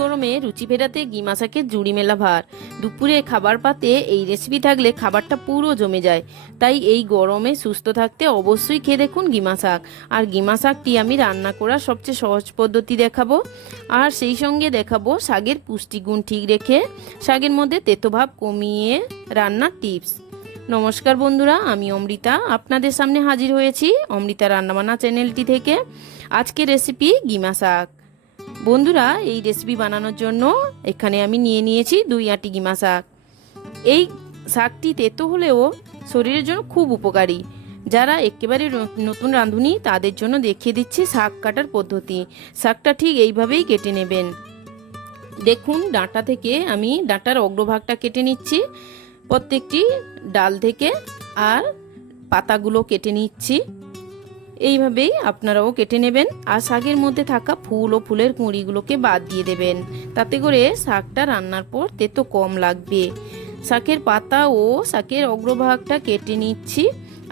গরমে রুচি ফেরাতে গিমা শাকের জুড়ি মেলা ভার। দুপুরে খাবার পাতে এই রেসিপি থাকলে খাবারটা পুরো জমে যায়। তাই এই গরমে সুস্থ থাকতে অবশ্যই খেয়ে দেখুন গিমা শাক। আর গিমা শাকটি আমি রান্না করার সবচেয়ে সহজ পদ্ধতি দেখাবো, আর সেই সঙ্গে দেখাবো শাকের পুষ্টিগুণ ঠিক রেখে শাকের মধ্যে তেতোভাব কমিয়ে রান্নার টিপস। নমস্কার বন্ধুরা, আমি অমৃতা আপনাদের সামনে হাজির হয়েছি অমৃতা রান্নাবান্না চ্যানেলটি থেকে। আজকে রেসিপি গিমা শাক। বন্ধুরা, এই রেসিপি বানানোর জন্য এখানে আমি নিয়ে নিয়েছি 2 আঁটি গিমা শাক। এই শাকটি তেতো হলেও শরীরের জন্য খুব উপকারী। যারা একেবারে নতুন রাঁধুনি তাদের জন্য দেখিয়ে দিচ্ছি শাক কাটার পদ্ধতি। শাকটা ঠিক এইভাবেই কেটে নেবেন। দেখুন, ডাঁটা থেকে আমি ডাঁটার অগ্রভাগটা কেটে নিচ্ছি, প্রত্যেকটি ডাল থেকে, আর পাতাগুলো কেটে নিচ্ছি। এইভাবেই আপনারাও কেটে নেবেন। আর শাকের মধ্যে থাকা ফুল ও ফুলের কুঁড়িগুলোকে বাদ দিয়ে দেবেন, তাতে করে শাকটা রান্নার পর তেতো কম লাগবে। শাকের পাতা ও শাকের অগ্রভাগটা কেটে নিচ্ছি,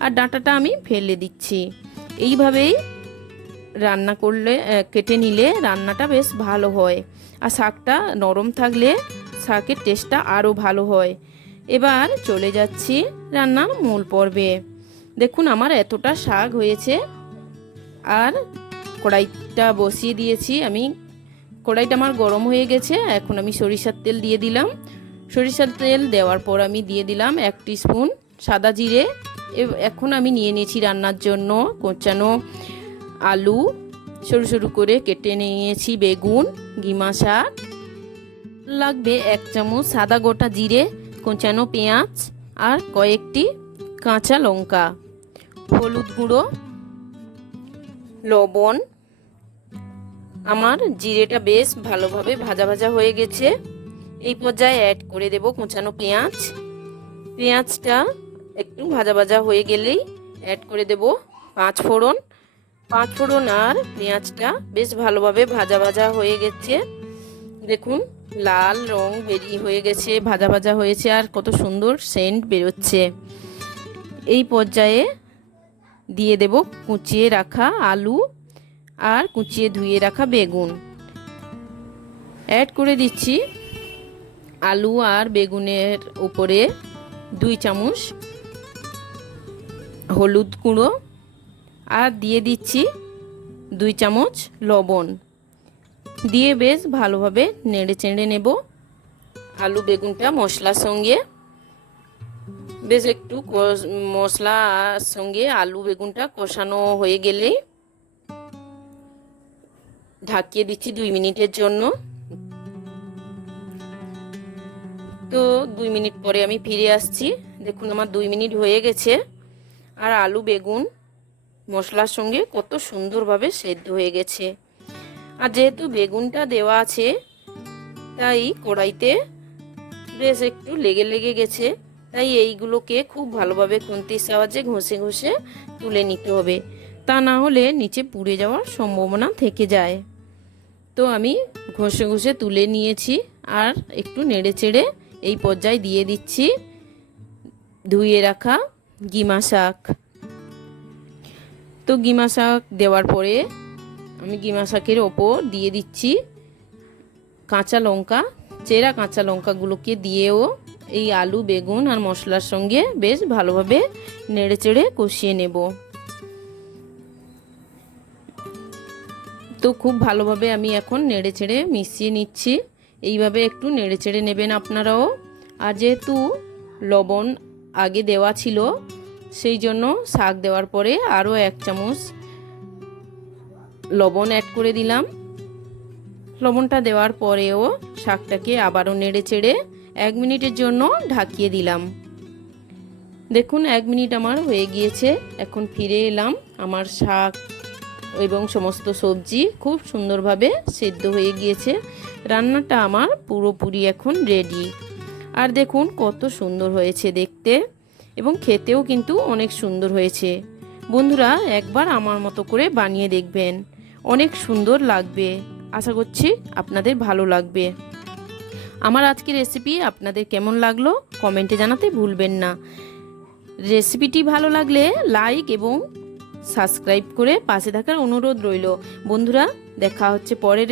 আর ডাঁটাটা আমি ফেলে দিচ্ছি। এইভাবেই রান্না করলে, কেটে নিলে রান্নাটা বেশ ভালো হয়। আর শাকটা নরম থাকলে শাকের টেস্টটা আরও ভালো হয়। এবার চলে যাচ্ছি রান্নার মূল পর্বে। দেখুন, আমার এতটা শাক হয়েছে। আর কড়াইটা বসিয়ে দিয়েছি আমি। কড়াইটা আমার গরম হয়ে গেছে। এখন আমি সরিষার তেল দিয়ে দিলাম। সরিষার তেল দেওয়ার পর আমি দিয়ে দিলাম 1 টিস্পুন সাদা জিরে। এখন আমি নিয়ে নিয়েছি রান্নার জন্য কোচানো আলু, সরু সরু করে কেটে নিয়েছি বেগুন, গিমা শাক লাগবে 1 চামচ সাদা গোটা জিরে, কোচানো পেঁয়াজ, আর কয়েকটি কাঁচা লঙ্কা, হলুদ গুঁড়ো, লবণ। আমার জিরেটা বেশ ভালোভাবে ভাজা ভাজা হয়ে গেছে। এই পর্যায়ে অ্যাড করে দেব কোঁচানো পেঁয়াজ। পেঁয়াজটা একটু ভাজা ভাজা হয়ে গেলেই অ্যাড করে দেব 5 ফোড়ন। 5 ফোড়ন আর পেঁয়াজটা বেশ ভালোভাবে ভাজা ভাজা হয়ে গেছে। দেখুন, লাল রং বেরিয়ে হয়ে গেছে, ভাজা ভাজা হয়েছে, আর কত সুন্দর সেন্ট বেরোচ্ছে। এই পর্যায়ে দিয়ে দেব কুচিয়ে রাখা আলু আর কুচিয়ে ধুয়ে রাখা বেগুন। অ্যাড করে দিচ্ছি আলু আর বেগুনের উপরে 2 চামচ হলুদ গুঁড়ো, আর দিয়ে দিচ্ছি 2 চামচ লবণ। দিয়ে বেশ ভালোভাবে নেড়ে চেড়ে নেব আলু বেগুনটা মশলার সঙ্গে। বেশ একটু মশলার সঙ্গে আলু বেগুনটা কষানো হয়ে গেলে ঢাকিয়ে দিচ্ছি 2 মিনিটের জন্য। তো 2 মিনিট পরে আমি ফিরে আসছি। দেখুন, আমার 2 মিনিট হয়ে গেছে, আর আলু বেগুন মশলার সঙ্গে কত সুন্দরভাবে সেদ্ধ হয়ে গেছে। আর যেহেতু বেগুনটা দেওয়া আছে, তাই কড়াইতে বেশ একটু লেগে লেগে গেছে। তাই এইগুলোকে খুব ভালোভাবে খুন্তির সাহায্যে ঘষে ঘষে তুলে নিতে হবে, তা না হলে নিচে পুড়ে যাওয়ার সম্ভাবনা থেকে যায়। তো আমি ঘষে ঘষে তুলে নিয়েছি, আর একটু নেড়ে চেড়ে এই পর্যায়ে দিয়ে দিচ্ছি ধুয়ে রাখা গিমা শাক। তো গিমা শাক দেওয়ার পরে আমি গিমা শাকের ওপর দিয়ে দিচ্ছি কাঁচা লঙ্কা। চেরা কাঁচা লঙ্কাগুলোকে দিয়েও এই আলু বেগুন আর মশলার সঙ্গে বেশ ভালোভাবে নেড়ে চেড়ে কষিয়ে নেব। তো খুব ভালোভাবে আমি এখন নেড়ে চেড়ে মিশিয়ে নিচ্ছি। এইভাবে একটু নেড়ে চেড়ে নেবেন আপনারাও। আর যেহেতু লবণ আগে দেওয়া ছিল, সেই জন্য শাক দেওয়ার পরে আরও 1 চামচ লবণ অ্যাড করে দিলাম। লবণটা দেওয়ার পরেও শাকটাকে আবারও নেড়ে চেড়ে 1 মিনিটের জন্য ঢাকিয়ে দিলাম। দেখুন, 1 মিনিট আমার হয়ে গিয়েছে। এখন ফিরে এলাম। আমার শাক এবং সমস্ত সবজি খুব সুন্দরভাবে সেদ্ধ হয়ে গিয়েছে। রান্নাটা আমার পুরোপুরি এখন রেডি। আর দেখুন কত সুন্দর হয়েছে দেখতে, এবং খেতেও কিন্তু অনেক সুন্দর হয়েছে। বন্ধুরা, একবার আমার মতো করে বানিয়ে দেখবেন, অনেক সুন্দর লাগবে। আশা করছি আপনাদের ভালো লাগবে। আমার আজকের রেসিপি আপনাদের কেমন লাগলো কমেন্টে জানাতে ভুলবেন না। রেসিপিটি ভালো লাগলে লাইক এবং সাবস্ক্রাইব করে পাশে থাকার অনুরোধ রইল। বন্ধুরা, দেখা হচ্ছে পরের